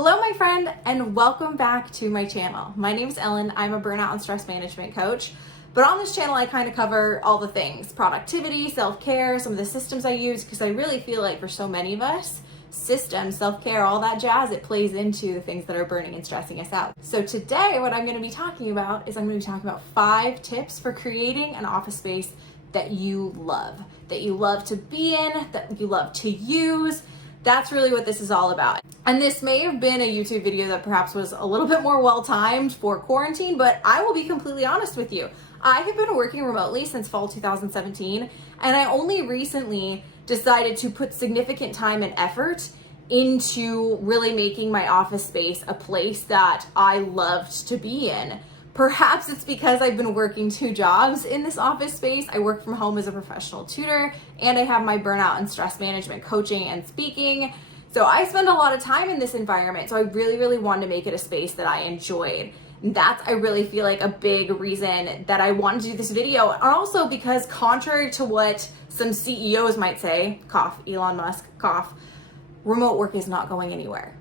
Hello, my friend, and welcome back to my channel. My name is Ellen. I'm a burnout and stress management coach. But on this channel, I kind of cover all the things: productivity, self-care, some of the systems I use, because I really feel like for so many of us, systems, self-care, all that jazz, it plays into the things that are burning and stressing us out. So today, what I'm going to be talking about is 5 tips for creating an office space that you love to be in, that you love to use. That's really what this is all about. And this may have been a YouTube video that perhaps was a little bit more well-timed for quarantine, but I will be completely honest with you. I have been working remotely since fall 2017, and I only recently decided to put significant time and effort into really making my office space a place that I loved to be in. Perhaps it's because I've been working 2 jobs in this office space. I work from home as a professional tutor, and I have my burnout and stress management coaching and speaking. So I spend a lot of time in this environment. So I really wanted to make it a space that I enjoyed. And that's, I really feel like, a big reason that I wanted to do this video. And also because, contrary to what some CEOs might say, cough, Elon Musk, cough, remote work is not going anywhere.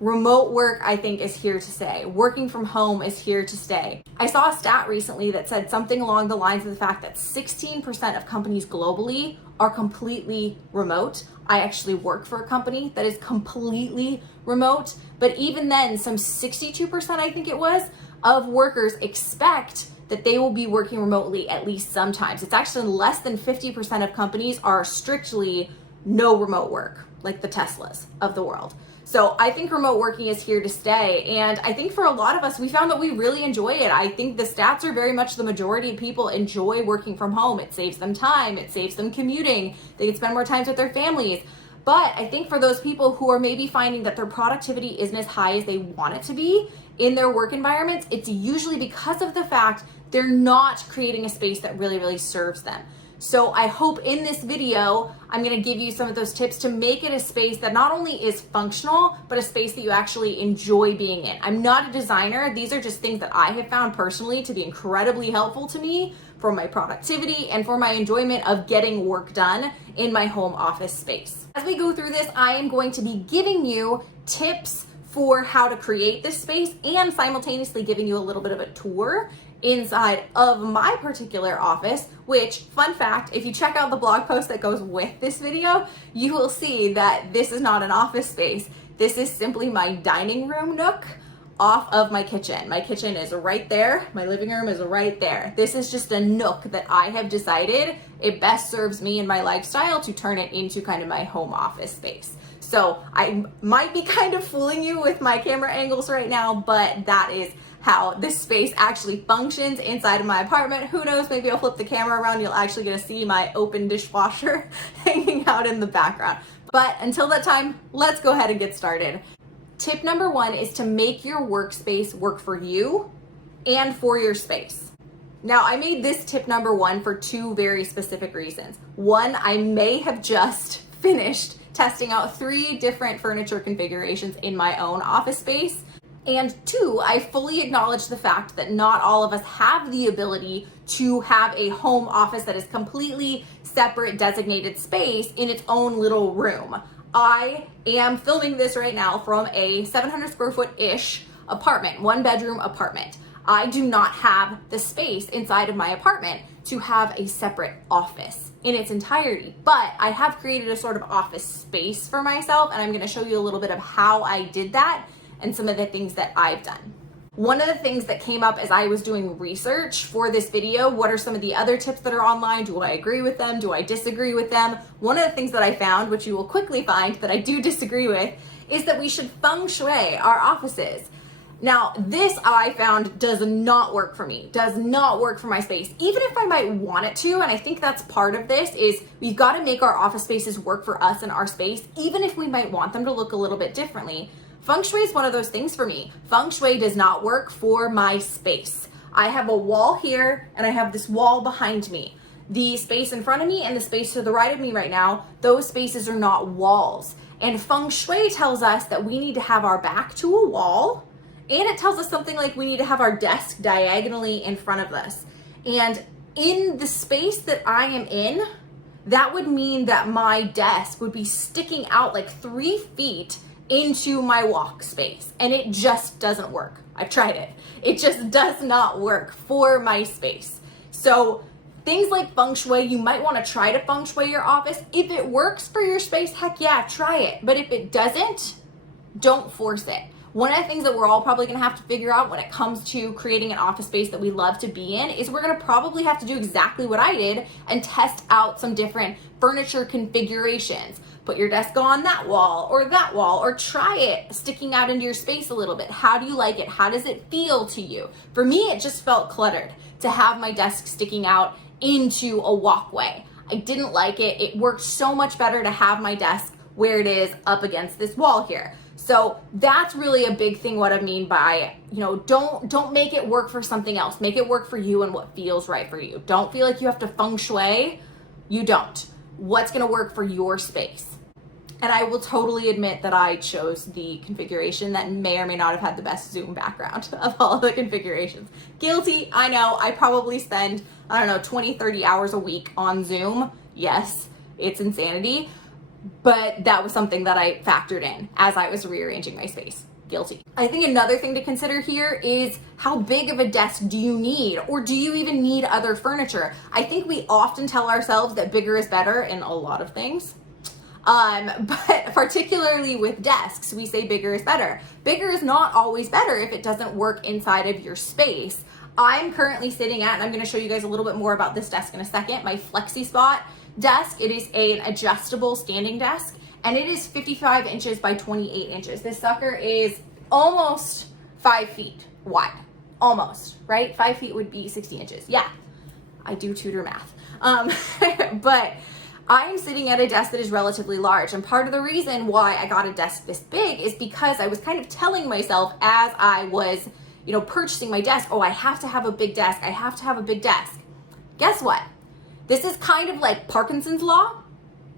Remote work, I think, is here to stay. Working from home is here to stay. I saw a stat recently that said something along the lines of the fact that 16% of companies globally are completely remote. I actually work for a company that is completely remote, but even then, some 62%, I think it was, of workers expect that they will be working remotely at least sometimes. It's actually less than 50% of companies are strictly no remote work, like the Teslas of the world. So I think remote working is here to stay. And I think for a lot of us, we found that we really enjoy it. I think the stats are very much the majority of people enjoy working from home. It saves them time. It saves them commuting. They can spend more time with their families. But I think for those people who are maybe finding that their productivity isn't as high as they want it to be in their work environments, it's usually because of the fact they're not creating a space that really serves them. So I hope in this video, I'm going to give you some of those tips to make it a space that not only is functional, but a space that you actually enjoy being in. I'm not a designer. These are just things that I have found personally to be incredibly helpful to me for my productivity and for my enjoyment of getting work done in my home office space. As we go through this, I am going to be giving you tips for how to create this space and simultaneously giving you a little bit of a tour inside of my particular office, which, fun fact, if you check out the blog post that goes with this video, you will see that this is not an office space. This is simply my dining room nook off of my kitchen. My kitchen is right there. My living room is right there. This is just a nook that I have decided it best serves me and my lifestyle to turn it into kind of my home office space. So I might be kind of fooling you with my camera angles right now, but that is how this space actually functions inside of my apartment. Who knows, maybe I'll flip the camera around, you'll actually get to see my open dishwasher hanging out in the background. But until that time, let's go ahead and get started. Tip number 1 is to make your workspace work for you and for your space. Now, I made this tip number 1 for 2 very specific reasons. 1, I may have just finished testing out 3 different furniture configurations in my own office space. And 2, I fully acknowledge the fact that not all of us have the ability to have a home office that is completely separate, designated space in its own little room. I am filming this right now from a 700 square foot-ish apartment, 1-bedroom apartment. I do not have the space inside of my apartment to have a separate office in its entirety, but I have created a sort of office space for myself, and I'm going to show you a little bit of how I did that and some of the things that I've done. One of the things that came up as I was doing research for this video, what are some of the other tips that are online? Do I agree with them? Do I disagree with them? One of the things that I found, which you will quickly find that I do disagree with, is that we should feng shui our offices. Now, this I found does not work for me, does not work for my space, even if I might want it to. And I think that's part of this is we've got to make our office spaces work for us and our space, even if we might want them to look a little bit differently. Feng Shui is one of those things for me. Feng Shui does not work for my space. I have a wall here and I have this wall behind me. The space in front of me and the space to the right of me right now, those spaces are not walls. And Feng Shui tells us that we need to have our back to a wall, and it tells us something like we need to have our desk diagonally in front of us. And in the space that I am in, that would mean that my desk would be sticking out like 3 feet into my workspace, and it just doesn't work. I've tried it. It just does not work for my space. So things like feng shui, you might want to try to feng shui your office. If it works for your space, heck yeah, try it. But if it doesn't, don't force it. One of the things that we're all probably going to have to figure out when it comes to creating an office space that we love to be in is we're going to probably have to do exactly what I did and test out some different furniture configurations. Put your desk on that wall, or try it sticking out into your space a little bit. How do you like it? How does it feel to you? For me, it just felt cluttered to have my desk sticking out into a walkway. I didn't like it. It worked so much better to have my desk where it is up against this wall here. So that's really a big thing, what I mean by, don't make it work for something else. Make it work for you and what feels right for you. Don't feel like you have to feng shui. You don't. What's gonna work for your space? And I will totally admit that I chose the configuration that may or may not have had the best Zoom background of all the configurations. Guilty, I know. I probably spend, 20, 30 hours a week on Zoom. Yes, it's insanity. But that was something that I factored in as I was rearranging my space. Guilty. I think another thing to consider here is how big of a desk do you need, or do you even need other furniture? I think we often tell ourselves that bigger is better in a lot of things. But particularly with desks, we say bigger is better. Bigger is not always better if it doesn't work inside of your space. I'm currently sitting at, and I'm going to show you guys a little bit more about this desk in a second, my Flexi Spot desk. It is an adjustable standing desk, and it is 55 inches by 28 inches. This sucker is almost 5 feet wide. Almost, right? 5 feet would be 60 inches. Yeah, I do tutor math. But I'm sitting at a desk that is relatively large, and part of the reason why I got a desk this big is because I was kind of telling myself as I was, purchasing my desk, oh, I have to have a big desk. I have to have a big desk. Guess what? This is kind of like Parkinson's law,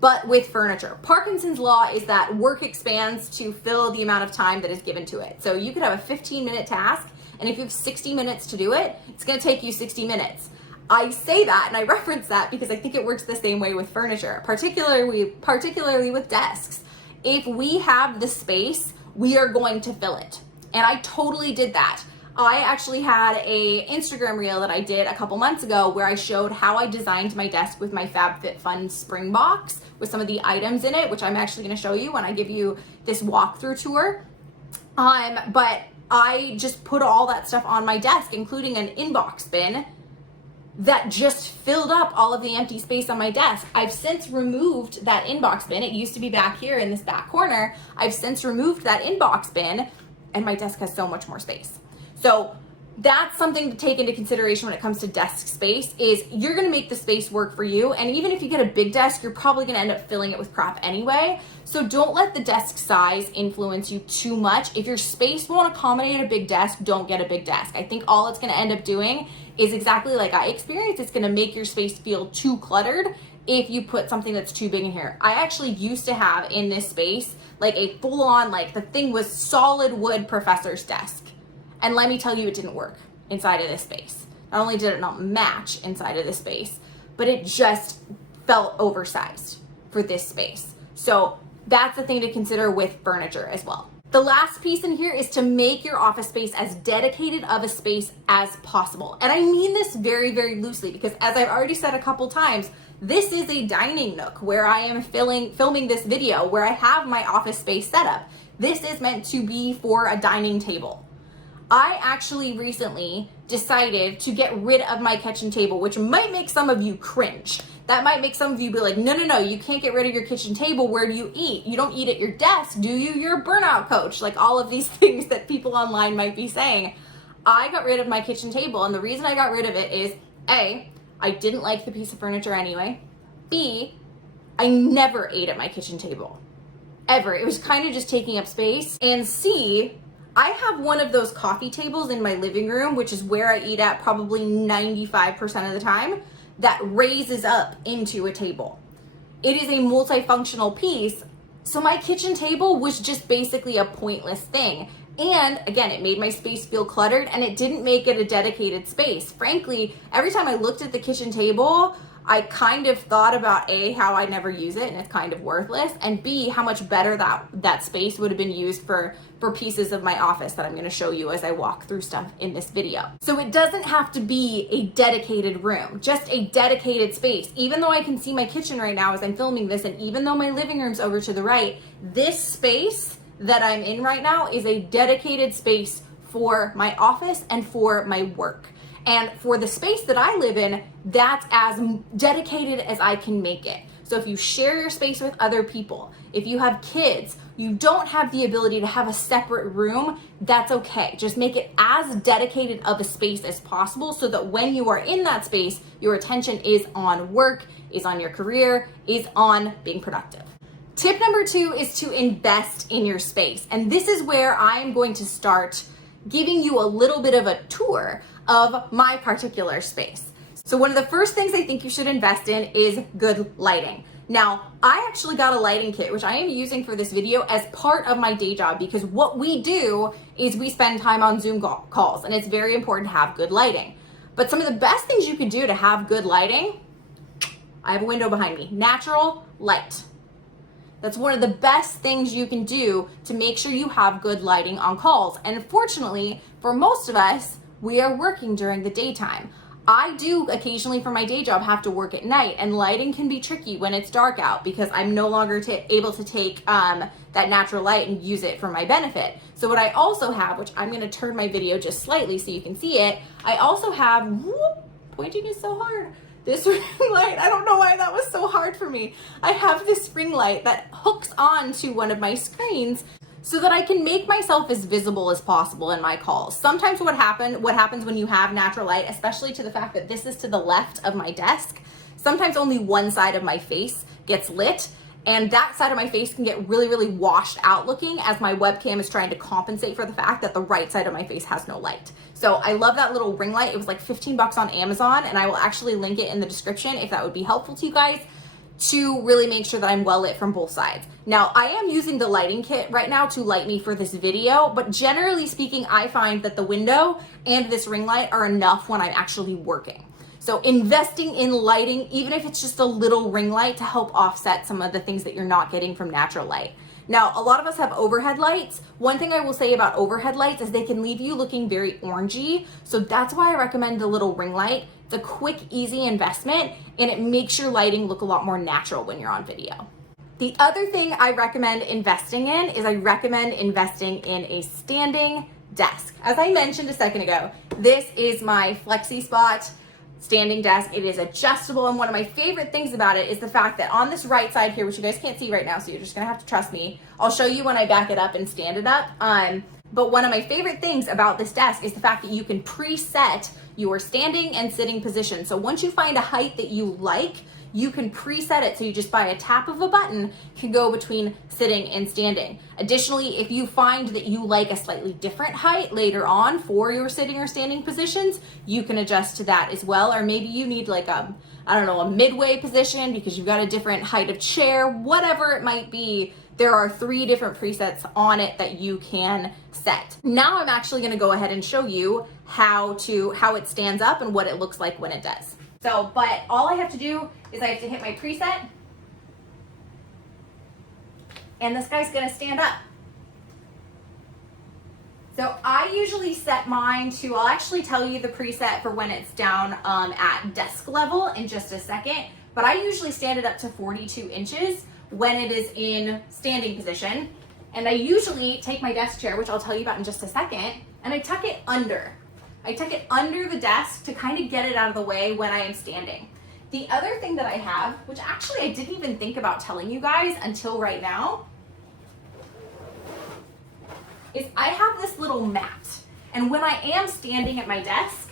but with furniture. Parkinson's law is that work expands to fill the amount of time that is given to it. So you could have a 15-minute task, and if you have 60 minutes to do it, it's gonna take you 60 minutes. I say that and I reference that because I think it works the same way with furniture, particularly with desks. If we have the space, we are going to fill it. And I totally did that. I actually had a Instagram reel that I did a couple months ago where I showed how I designed my desk with my FabFitFun spring box with some of the items in it, which I'm actually going to show you when I give you this walkthrough tour. But I just put all that stuff on my desk, including an inbox bin that just filled up all of the empty space on my desk. I've since removed that inbox bin. It used to be back here in this back corner. I've since removed that inbox bin, and my desk has so much more space. So that's something to take into consideration when it comes to desk space, is you're gonna make the space work for you. And even if you get a big desk, you're probably gonna end up filling it with crap anyway. So don't let the desk size influence you too much. If your space won't accommodate a big desk, don't get a big desk. I think all it's gonna end up doing is exactly like I experienced. It's gonna make your space feel too cluttered if you put something that's too big in here. I actually used to have in this space like a full-on, like the thing was solid wood professor's desk. And let me tell you, it didn't work inside of this space. Not only did it not match inside of this space, but it just felt oversized for this space. So that's the thing to consider with furniture as well. The last piece in here is to make your office space as dedicated of a space as possible. And I mean this very, very loosely because, as I've already said a couple times, this is a dining nook where I am filming this video, where I have my office space set up. This is meant to be for a dining table. I actually recently decided to get rid of my kitchen table, which might make some of you cringe. That might make some of you be like, no, you can't get rid of your kitchen table. Where do you eat? You don't eat at your desk, do you? You're a burnout coach. Like all of these things that people online might be saying. I got rid of my kitchen table, and the reason I got rid of it is A, I didn't like the piece of furniture anyway. B, I never ate at my kitchen table. Ever. It was kind of just taking up space. And C, I have one of those coffee tables in my living room, which is where I eat at probably 95% of the time, that raises up into a table. It is a multifunctional piece, so my kitchen table was just basically a pointless thing. And again, it made my space feel cluttered, and it didn't make it a dedicated space. Frankly, every time I looked at the kitchen table, I kind of thought about A, how I never use it and it's kind of worthless, and B, how much better that space would have been used for pieces of my office that I'm going to show you as I walk through stuff in this video. So it doesn't have to be a dedicated room, just a dedicated space. Even though I can see my kitchen right now as I'm filming this, and even though my living room's over to the right, this space that I'm in right now is a dedicated space for my office and for my work. And for the space that I live in, that's as dedicated as I can make it. So if you share your space with other people, if you have kids, you don't have the ability to have a separate room, that's okay. Just make it as dedicated of a space as possible so that when you are in that space, your attention is on work, is on your career, is on being productive. Tip number 2 is to invest in your space. And this is where I'm going to start giving you a little bit of a tour of my particular space. So one of the first things I think you should invest in is good lighting. Now, I actually got a lighting kit, which I am using for this video as part of my day job, because what we do is we spend time on Zoom calls, and it's very important to have good lighting. But some of the best things you can do to have good lighting, I have a window behind me, natural light. That's one of the best things you can do to make sure you have good lighting on calls. And unfortunately, for most of us, we are working during the daytime. I do occasionally for my day job have to work at night, and lighting can be tricky when it's dark out because I'm no longer able to take that natural light and use it for my benefit. So what I also have, which I'm gonna turn my video just slightly so you can see it, I also have, pointing is so hard, this ring light. I don't know why that was so hard for me. I have this ring light that hooks onto one of my screens so that I can make myself as visible as possible in my calls. Sometimes what happens when you have natural light, especially to the fact that this is to the left of my desk, sometimes only one side of my face gets lit, and that side of my face can get really, really washed out looking as my webcam is trying to compensate for the fact that the right side of my face has no light. So I love that little ring light. It was like 15 bucks on Amazon, and I will actually link it in the description if that would be helpful to you guys, to really make sure that I'm well lit from both sides. Now, I am using the lighting kit right now to light me for this video, but generally speaking, I find that the window and this ring light are enough when I'm actually working. So investing in lighting, even if it's just a little ring light, to help offset some of the things that you're not getting from natural light. Now, a lot of us have overhead lights. One thing I will say about overhead lights is they can leave you looking very orangey. So that's why I recommend the little ring light. It's a quick, easy investment, and it makes your lighting look a lot more natural when you're on video. The other thing I recommend investing in is I recommend investing in a standing desk. As I mentioned a second ago, this is my Flexi Spot standing desk. It is adjustable, and one of my favorite things about it is the fact that on this right side here, which you guys can't see right now, so you're just gonna have to trust me, I'll show you when I back it up and stand it up. But one of my favorite things about this desk is the fact that you can preset your standing and sitting position. So once you find a height that you like, you can preset it, so you just by a tap of a button can go between sitting and standing. Additionally, if you find that you like a slightly different height later on for your sitting or standing positions, you can adjust to that as well. Or maybe you need like a midway position because you've got a different height of chair, whatever it might be. There are 3 different presets on it that you can set. Now I'm actually gonna go ahead and show you how it stands up and what it looks like when it does. So, but all I have to do is I have to hit my preset, and this guy's gonna stand up. So I usually set mine to, I'll actually tell you the preset for when it's down at desk level in just a second, but I usually stand it up to 42 inches when it is in standing position. And I usually take my desk chair, which I'll tell you about in just a second, and I tuck it under. I tuck it under the desk to kind of get it out of the way when I am standing. The other thing that I have, which actually I didn't even think about telling you guys until right now, is I have this little mat. And when I am standing at my desk,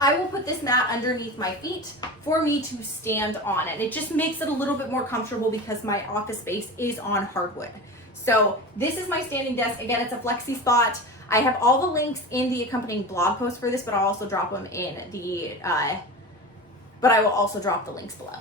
I will put this mat underneath my feet for me to stand on it. It just makes it a little bit more comfortable because my office space is on hardwood. So this is my standing desk. Again, it's a Flexi Spot. I have all the links in the accompanying blog post for this, but I'll also drop them in the, but I will also drop the links below.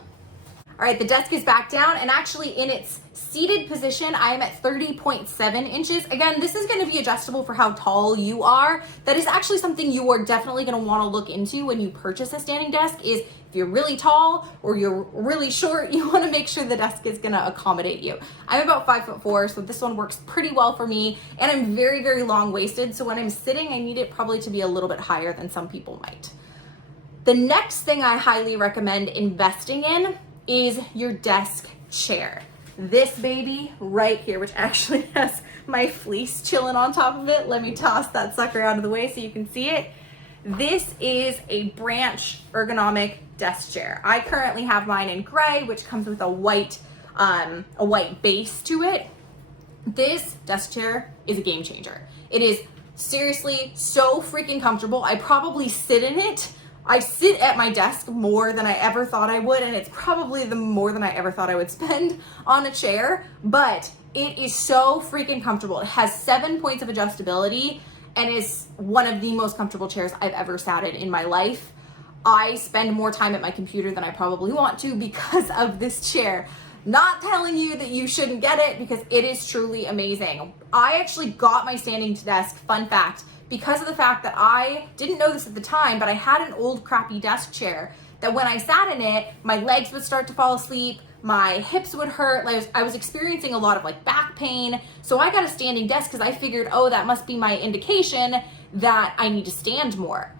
All right, the desk is back down, and actually in its seated position, I am at 30.7 inches. Again, this is gonna be adjustable for how tall you are. That is actually something you are definitely gonna wanna look into when you purchase a standing desk, is if you're really tall or you're really short, you wanna make sure the desk is gonna accommodate you. I'm about 5'4", so this one works pretty well for me, and I'm very, very long-waisted, so when I'm sitting, I need it probably to be a little bit higher than some people might. The next thing I highly recommend investing in is your desk chair. This baby right here, which actually has my fleece chilling on top of it. Let me toss that sucker out of the way so you can see it. This is a branch ergonomic desk chair. I currently have mine in gray, which comes with a white base to it. This desk chair is a game changer. It is seriously so freaking comfortable. I probably sit in it. I sit at my desk more than I ever thought I would, and it's probably the more than I ever thought I would spend on a chair, but it is so freaking comfortable. It has 7 points of adjustability and is one of the most comfortable chairs I've ever sat in my life. I spend more time at my computer than I probably want to because of this chair. Not telling you that you shouldn't get it, because it is truly amazing. I actually got my standing desk, fun fact, because of the fact that I didn't know this at the time, but I had an old crappy desk chair that when I sat in it, my legs would start to fall asleep, my hips would hurt, I was experiencing a lot of like back pain. So I got a standing desk because I figured, oh, that must be my indication that I need to stand more.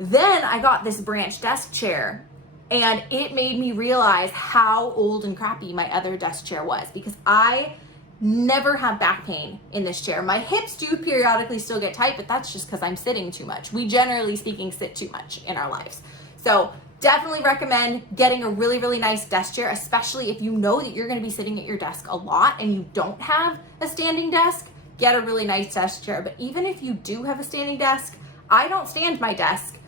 Then I got this branch desk chair, and it made me realize how old and crappy my other desk chair was, because I never have back pain in this chair. My hips do periodically still get tight, but that's just because I'm sitting too much. We generally speaking sit too much in our lives. So definitely recommend getting a really, really nice desk chair, especially if you know that you're gonna be sitting at your desk a lot and you don't have a standing desk. Get a really nice desk chair. But even if you do have a standing desk, I don't stand my desk,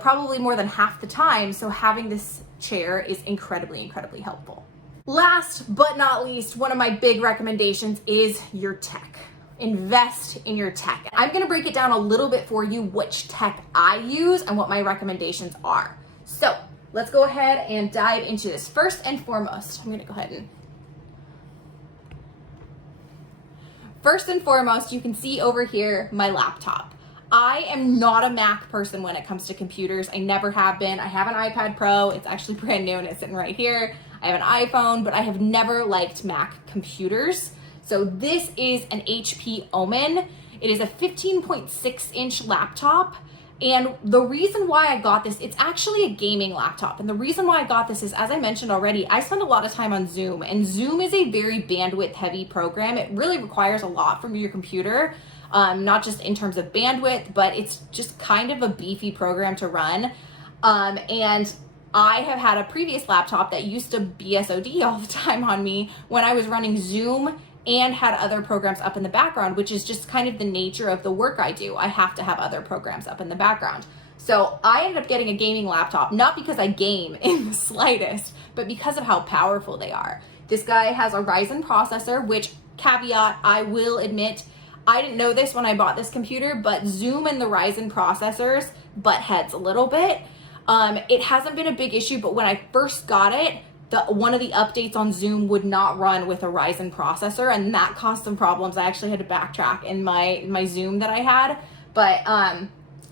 probably more than half the time. So having this chair is incredibly, incredibly helpful. Last but not least, one of my big recommendations is your tech. Invest in your tech. I'm gonna break it down a little bit for you, which tech I use and what my recommendations are. So let's go ahead and dive into this. First and foremost, you can see over here my laptop. I am not a Mac person when it comes to computers. I never have been. I have an iPad Pro. It's actually brand new and it's sitting right here. I have an iPhone, but I have never liked Mac computers. So this is an HP Omen. It is a 15.6-inch laptop. And the reason why I got this, it's actually a gaming laptop. And the reason why I got this is, as I mentioned already, I spend a lot of time on Zoom, and Zoom is a very bandwidth heavy program. It really requires a lot from your computer, not just in terms of bandwidth, but it's just kind of a beefy program to run. And I have had a previous laptop that used to BSOD all the time on me when I was running Zoom and had other programs up in the background, which is just kind of the nature of the work I do. I have to have other programs up in the background. So I ended up getting a gaming laptop, not because I game in the slightest, but because of how powerful they are. This guy has a Ryzen processor, which, caveat, I will admit, I didn't know this when I bought this computer, but Zoom and the Ryzen processors butt heads a little bit. It hasn't been a big issue, but when I first got it, one of the updates on Zoom would not run with a Ryzen processor, and that caused some problems. I actually had to backtrack in my Zoom that I had, but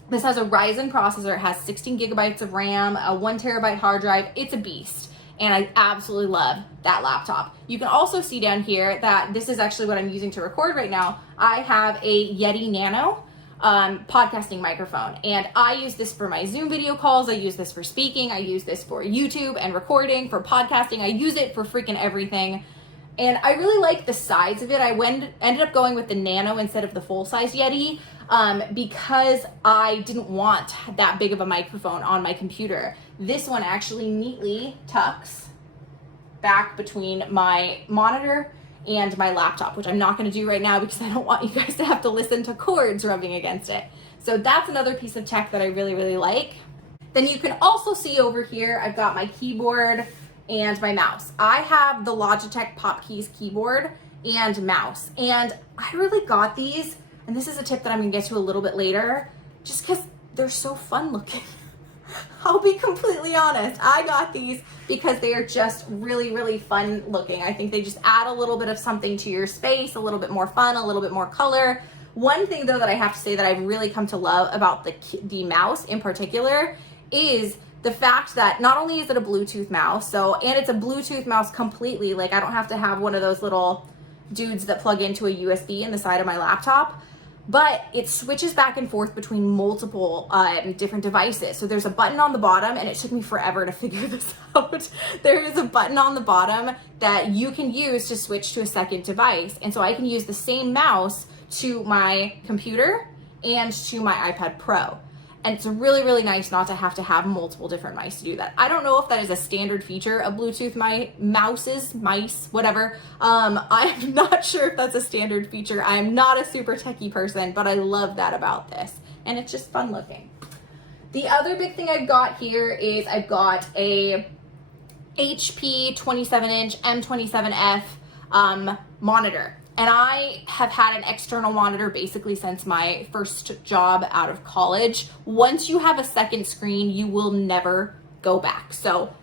this has a Ryzen processor. It has 16 gigabytes of RAM, a 1 terabyte hard drive. It's a beast, and I absolutely love that laptop. You can also see down here that this is actually what I'm using to record right now. I have a Yeti Nano podcasting microphone, and I use this for my Zoom video calls. I use this for speaking. I use this for YouTube and recording, for podcasting. I use it for freaking everything, and I really like the size of it. I ended up going with the Nano instead of the full-size Yeti because I didn't want that big of a microphone on my computer. This one actually neatly tucks back between my monitor and my laptop, which I'm not going to do right now because I don't want you guys to have to listen to cords rubbing against it. So that's another piece of tech that I really, really like. Then you can also see over here, I've got my keyboard and my mouse. I have the Logitech Pop Keys keyboard and mouse, and I really got these, and this is a tip that I'm going to get to a little bit later, just because they're so fun looking. I'll be completely honest. I got these because they are just really, really fun looking. I think they just add a little bit of something to your space, a little bit more fun, a little bit more color. One thing though that I have to say that I've really come to love about the mouse in particular is the fact that not only is it a Bluetooth mouse, and it's a Bluetooth mouse completely, like I don't have to have one of those little dudes that plug into a USB in the side of my laptop, but it switches back and forth between multiple different devices. So there's a button on the bottom, and it took me forever to figure this out. There is a button on the bottom that you can use to switch to a second device. And so I can use the same mouse to my computer and to my iPad Pro. And it's really, really nice not to have multiple different mice to do that. I don't know if that is a standard feature of Bluetooth mice, whatever. I'm not sure if that's a standard feature. I'm not a super techie person, but I love that about this. And it's just fun looking. The other big thing I've got here is I've got a HP 27-inch M27F monitor. And I have had an external monitor basically since my first job out of college. Once you have a second screen, you will never go back. So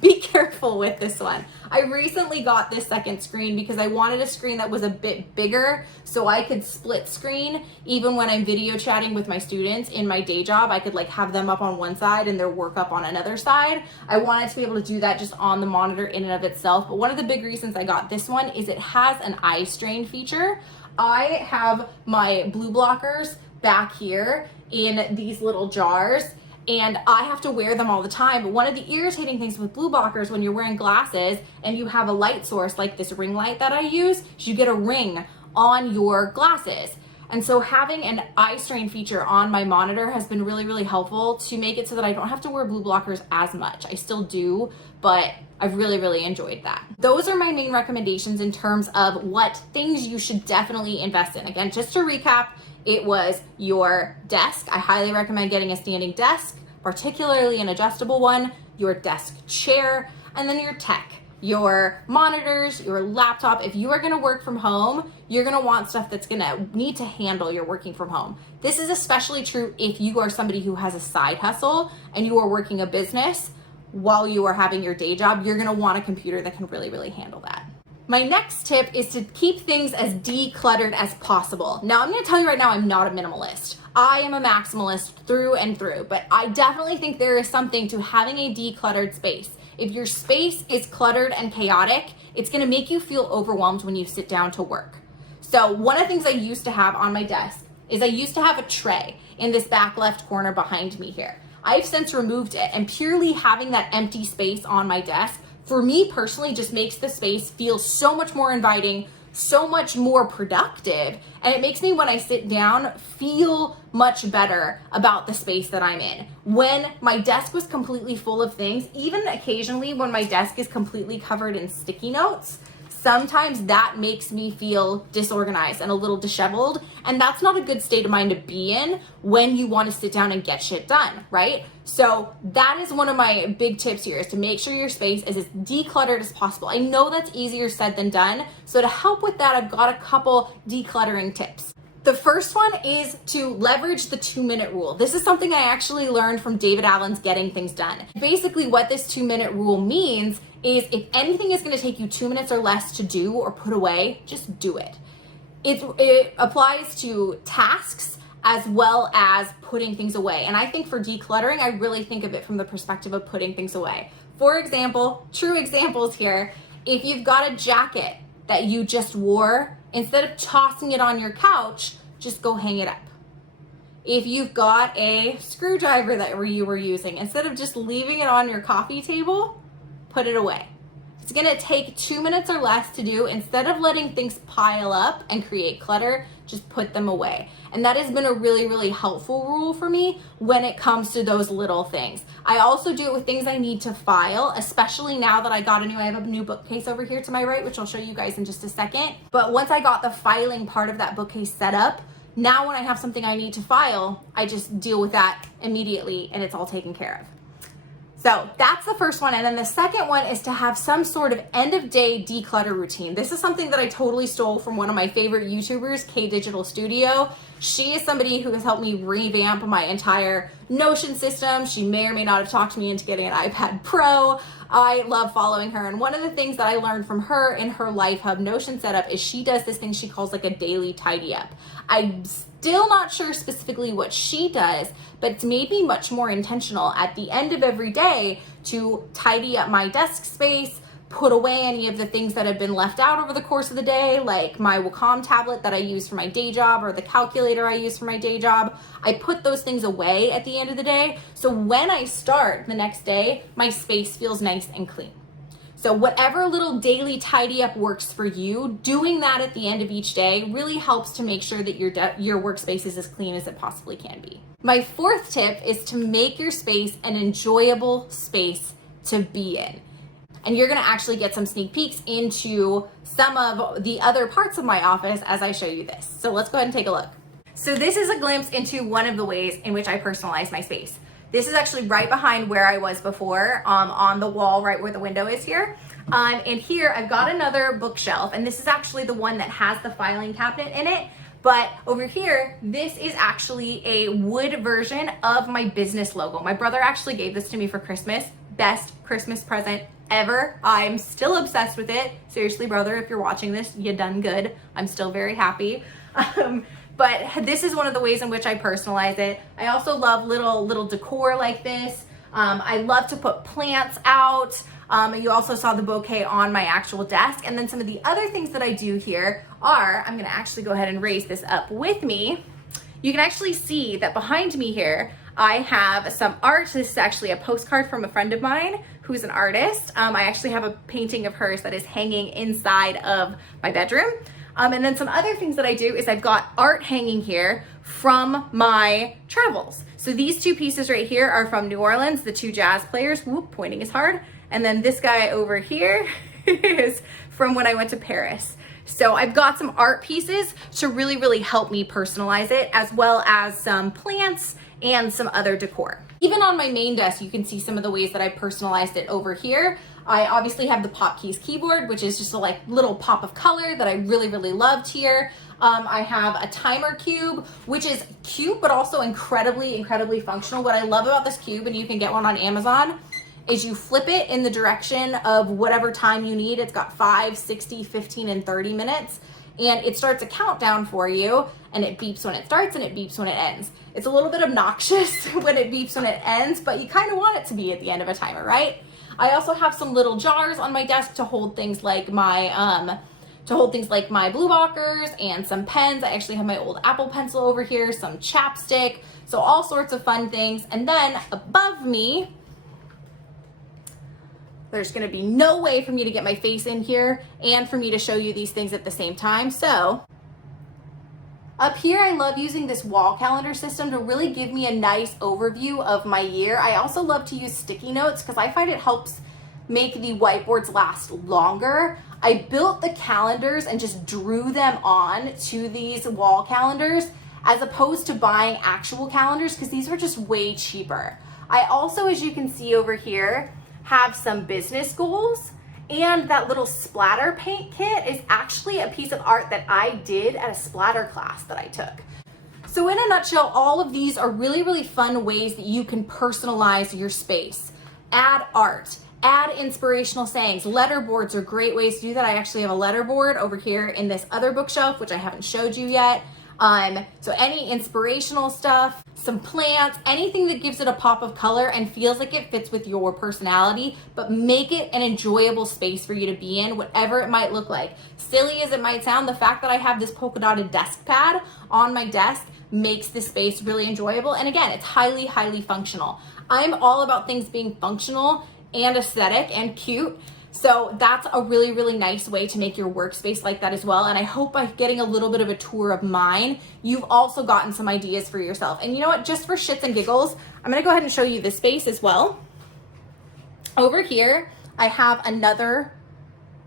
be careful with this one. I recently got this second screen because I wanted a screen that was a bit bigger so I could split screen. Even when I'm video chatting with my students in my day job, I could like have them up on one side and their work up on another side. I wanted to be able to do that just on the monitor in and of itself. But one of the big reasons I got this one is it has an eye strain feature. I have my blue blockers back here in these little jars, and I have to wear them all the time. But one of the irritating things with blue blockers when you're wearing glasses and you have a light source like this ring light that I use, is you get a ring on your glasses. And so having an eye strain feature on my monitor has been really, really helpful to make it so that I don't have to wear blue blockers as much. I still do, but I've really, really enjoyed that. Those are my main recommendations in terms of what things you should definitely invest in. Again, just to recap, it was your desk. I highly recommend getting a standing desk, particularly an adjustable one, your desk chair, and then your tech, your monitors, your laptop. If you are gonna work from home, you're gonna want stuff that's gonna need to handle your working from home. This is especially true if you are somebody who has a side hustle and you are working a business while you are having your day job. You're gonna want a computer that can really, really handle that. My next tip is to keep things as decluttered as possible. Now, I'm gonna tell you right now, I'm not a minimalist. I am a maximalist through and through, but I definitely think there is something to having a decluttered space. If your space is cluttered and chaotic, it's gonna make you feel overwhelmed when you sit down to work. So one of the things I used to have on my desk is I used to have a tray in this back left corner behind me here. I've since removed it, and purely having that empty space on my desk for me personally just makes the space feel so much more inviting, so much more productive, and it makes me, when I sit down, feel much better about the space that I'm in. When my desk was completely full of things, even occasionally when my desk is completely covered in sticky notes, sometimes that makes me feel disorganized and a little disheveled, and that's not a good state of mind to be in when you want to sit down and get shit done, right? So that is one of my big tips here, is to make sure your space is as decluttered as possible. I know that's easier said than done, so to help with that, I've got a couple decluttering tips. The first one is to leverage the 2-minute rule. This is something I actually learned from David Allen's Getting Things Done. Basically, what this 2-minute rule means is if anything is going to take you 2 minutes or less to do or put away, just do it. It applies to tasks as well as putting things away. And I think for decluttering, I really think of it from the perspective of putting things away. For example, true examples here, if you've got a jacket that you just wore, instead of tossing it on your couch, just go hang it up. If you've got a screwdriver that you were using, instead of just leaving it on your coffee table, put it away. It's gonna take 2 minutes or less to do. Instead of letting things pile up and create clutter, just put them away. And that has been a really, really helpful rule for me when it comes to those little things. I also do it with things I need to file, especially now that I have a new bookcase over here to my right, which I'll show you guys in just a second. But once I got the filing part of that bookcase set up, now when I have something I need to file, I just deal with that immediately and it's all taken care of. So that's the first one. And then the second one is to have some sort of end of day declutter routine. This is something that I totally stole from one of my favorite YouTubers, K Digital Studio. She is somebody who has helped me revamp my entire Notion system. She may or may not have talked me into getting an iPad Pro. I love following her. And one of the things that I learned from her in her Life Hub Notion setup is she does this thing she calls like a daily tidy up. I'm still not sure specifically what she does, but it's made me much more intentional at the end of every day to tidy up my desk space, put away any of the things that have been left out over the course of the day, like my Wacom tablet that I use for my day job or the calculator I use for my day job. I put those things away at the end of the day. So when I start the next day, my space feels nice and clean. So whatever little daily tidy up works for you, doing that at the end of each day really helps to make sure that your workspace is as clean as it possibly can be. My fourth tip is to make your space an enjoyable space to be in. And you're gonna actually get some sneak peeks into some of the other parts of my office as I show you this. So let's go ahead and take a look. So this is a glimpse into one of the ways in which I personalize my space. This is actually right behind where I was before, on the wall right where the window is here. And here I've got another bookshelf, and this is actually the one that has the filing cabinet in it. But over here, this is actually a wood version of my business logo. My brother actually gave this to me for Christmas. Best Christmas present ever. I'm still obsessed with it. Seriously, brother, if you're watching this, you done good. I'm still very happy. But this is one of the ways in which I personalize it. I also love little decor like this. I love to put plants out. You also saw the bouquet on my actual desk. And then some of the other things that I do here are, I'm gonna actually go ahead and raise this up with me. You can actually see that behind me here, I have some art. This is actually a postcard from a friend of mine who's an artist. I actually have a painting of hers that is hanging inside of my bedroom. And then some other things that I do is I've got art hanging here from my travels. So these two pieces right here are from New Orleans, the two jazz players. Whoop, pointing is hard. And then this guy over here is from when I went to Paris. So I've got some art pieces to really help me personalize it, as well as some plants and some other decor. Even on my main desk, you can see some of the ways that I personalized it over here. I obviously have the Pop Keys keyboard, which is just a little pop of color that I really loved here. I have a timer cube, which is cute, but also incredibly functional. What I love about this cube, and you can get one on Amazon, is you flip it in the direction of whatever time you need. It's got 5, 60, 15, and 30 minutes. And it starts a countdown for you, and it beeps when it starts and it beeps when it ends. It's a little bit obnoxious when it beeps when it ends, but you kind of want it to be at the end of a timer, right? I also have some little jars on my desk to hold things like my blue walkers and some pens. I actually have my old Apple Pencil over here, some chapstick, so all sorts of fun things. And then above me, there's gonna be no way for me to get my face in here and for me to show you these things at the same time. So up here, I love using this wall calendar system to really give me a nice overview of my year. I also love to use sticky notes because I find it helps make the whiteboards last longer. I built the calendars and just drew them on to these wall calendars as opposed to buying actual calendars because these were just way cheaper. I also, as you can see over here, have some business goals, and that little splatter paint kit is actually a piece of art that I did at a splatter class that I took. So in a nutshell, all of these are really fun ways that you can personalize your space. Add art, add inspirational sayings. Letterboards are great ways to do that. I actually have a letterboard over here in this other bookshelf, which I haven't showed you yet. So any inspirational stuff, some plants, anything that gives it a pop of color and feels like it fits with your personality, but make it an enjoyable space for you to be in, whatever it might look like. Silly as it might sound, the fact that I have this polka dotted desk pad on my desk makes this space really enjoyable. And again, it's highly functional. I'm all about things being functional and aesthetic and cute. So that's a really nice way to make your workspace like that as well. And I hope by getting a little bit of a tour of mine, you've also gotten some ideas for yourself. And you know what, just for shits and giggles, I'm gonna go ahead and show you this space as well. Over here, I have another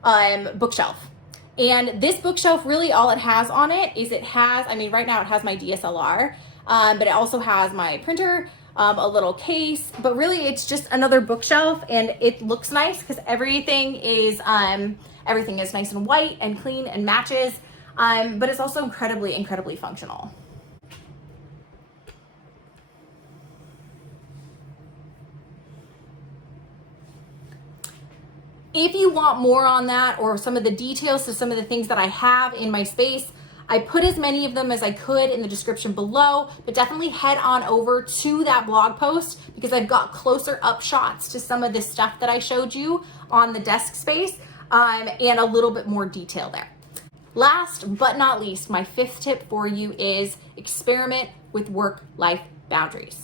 bookshelf. And this bookshelf, really all it has on it is right now it has my DSLR, but it also has my printer, a little case, but really it's just another bookshelf, and it looks nice because everything is nice and white and clean and matches, but it's also incredibly functional. If you want more on that or some of the details to some of the things that I have in my space, I put as many of them as I could in the description below, but definitely head on over to that blog post because I've got closer up shots to some of the stuff that I showed you on the desk space, and a little bit more detail there. Last but not least, my 5th tip for you is experiment with work-life boundaries.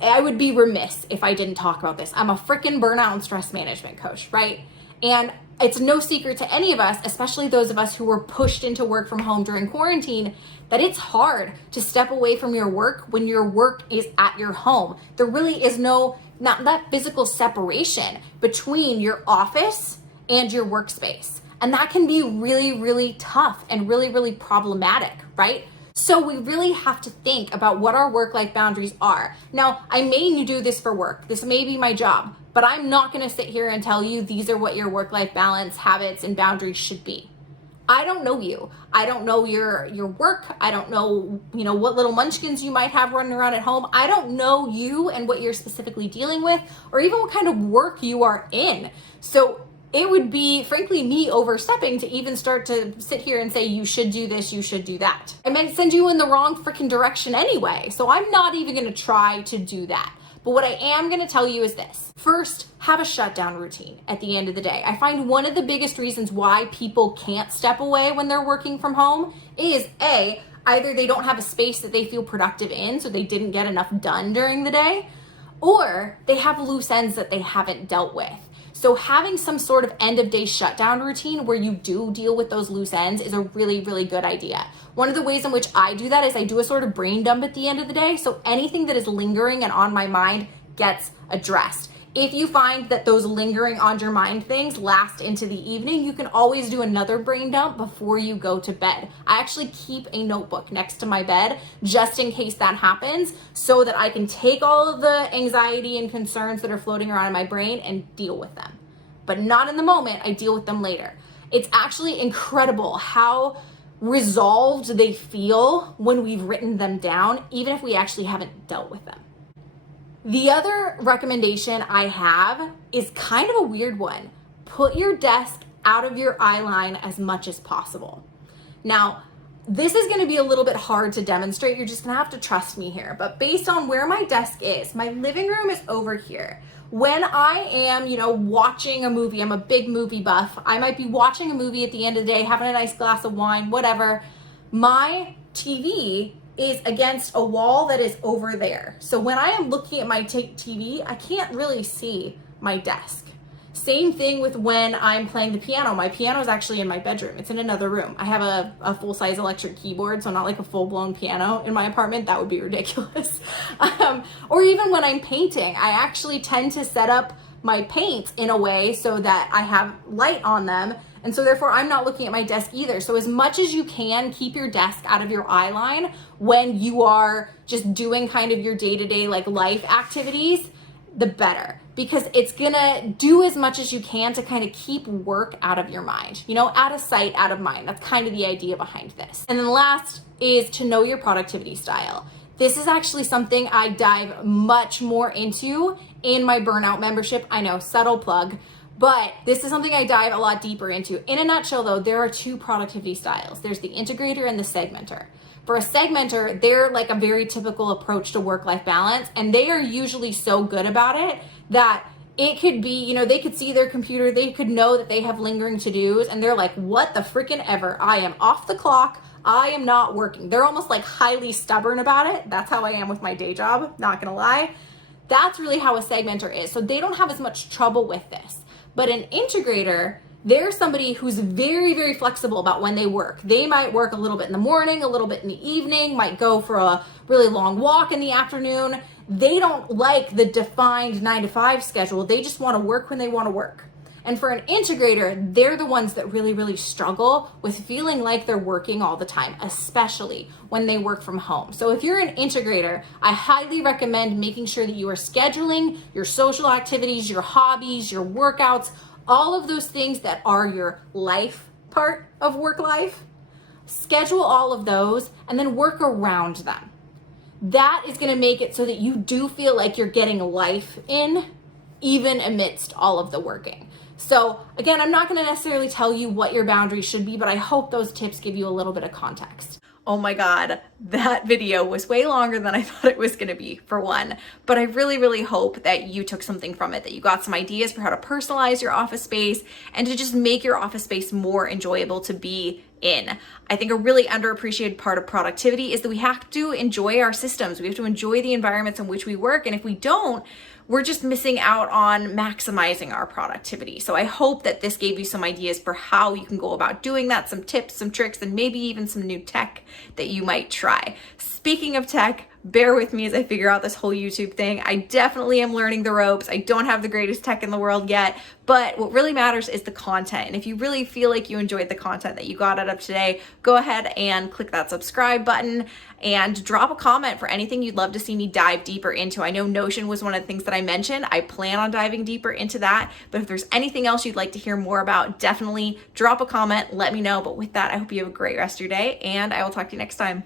I would be remiss if I didn't talk about this. I'm a freaking burnout and stress management coach, right? And it's no secret to any of us, especially those of us who were pushed into work from home during quarantine, that it's hard to step away from your work when your work is at your home. There really is not that physical separation between your office and your workspace. And that can be really tough and really problematic, right? So we really have to think about what our work-life boundaries are. Now, I may do this for work. This may be my job, but I'm not going to sit here and tell you these are what your work-life balance habits and boundaries should be. I don't know you. I don't know your work. I don't know, what little munchkins you might have running around at home. I don't know you and what you're specifically dealing with, or even what kind of work you are in. So it would be, frankly, me overstepping to even start to sit here and say, you should do this, you should do that. I might send you in the wrong freaking direction anyway. So I'm not even gonna try to do that. But what I am gonna tell you is this. First, have a shutdown routine at the end of the day. I find one of the biggest reasons why people can't step away when they're working from home is either they don't have a space that they feel productive in, so they didn't get enough done during the day, or they have loose ends that they haven't dealt with. So having some sort of end of day shutdown routine where you do deal with those loose ends is a really good idea. One of the ways in which I do that is I do a sort of brain dump at the end of the day. So anything that is lingering and on my mind gets addressed. If you find that those lingering on your mind things last into the evening, you can always do another brain dump before you go to bed. I actually keep a notebook next to my bed just in case that happens, so that I can take all of the anxiety and concerns that are floating around in my brain and deal with them. But not in the moment, I deal with them later. It's actually incredible how resolved they feel when we've written them down, even if we actually haven't dealt with them. The other recommendation I have is kind of a weird one. Put your desk out of your eye line as much as possible. Now, this is gonna be a little bit hard to demonstrate. You're just gonna have to trust me here. But based on where my desk is, my living room is over here. When I am, watching a movie, I'm a big movie buff. I might be watching a movie at the end of the day, having a nice glass of wine, whatever. My TV is against a wall that is over there. So when I am looking at my TV, I can't really see my desk. Same thing with when I'm playing the piano. My piano is actually in my bedroom. It's in another room. I have a full-size electric keyboard, so not like a full-blown piano in my apartment. That would be ridiculous. Or even when I'm painting, I actually tend to set up my paints in a way so that I have light on them. And so therefore I'm not looking at my desk either. So as much as you can, keep your desk out of your eye line when you are just doing kind of your day-to-day life activities, the better. Because it's gonna do as much as you can to kind of keep work out of your mind. Out of sight, out of mind. That's kind of the idea behind this. And then last is to know your productivity style. This is actually something I dive much more into in my burnout membership. I know, subtle plug, but this is something I dive a lot deeper into. In a nutshell though, there are 2 productivity styles. There's the integrator and the segmenter. For a segmenter, they're like a very typical approach to work-life balance, and they are usually so good about it that it could be, they could see their computer, they could know that they have lingering to-dos, and they're like, what the freaking ever, I am off the clock, I am not working. They're almost highly stubborn about it. That's how I am with my day job, not gonna lie. That's really how a segmenter is. So they don't have as much trouble with this. But an integrator, they're somebody who's very flexible about when they work. They might work a little bit in the morning, a little bit in the evening, might go for a really long walk in the afternoon. They don't like the defined 9 to 5 schedule. They just want to work when they want to work. And for an integrator, they're the ones that really struggle with feeling like they're working all the time, especially when they work from home. So if you're an integrator, I highly recommend making sure that you are scheduling your social activities, your hobbies, your workouts, all of those things that are your life part of work life. Schedule all of those and then work around them. That is going to make it so that you do feel like you're getting life in, even amidst all of the working. So again, I'm not going to necessarily tell you what your boundaries should be, but I hope those tips give you a little bit of context. Oh my God, that video was way longer than I thought it was gonna be, for one. But I really hope that you took something from it, that you got some ideas for how to personalize your office space and to just make your office space more enjoyable to be in. I think a really underappreciated part of productivity is that we have to enjoy our systems. We have to enjoy the environments in which we work. And if we don't, we're just missing out on maximizing our productivity. So I hope that this gave you some ideas for how you can go about doing that, some tips, some tricks, and maybe even some new tech that you might try. Speaking of tech, bear with me as I figure out this whole YouTube thing. I definitely am learning the ropes. I don't have the greatest tech in the world yet, but what really matters is the content. And if you really feel like you enjoyed the content that you got out of today, go ahead and click that subscribe button and drop a comment for anything you'd love to see me dive deeper into. I know Notion was one of the things that I mentioned. I plan on diving deeper into that, but if there's anything else you'd like to hear more about, definitely drop a comment, let me know. But with that, I hope you have a great rest of your day, and I will talk to you next time.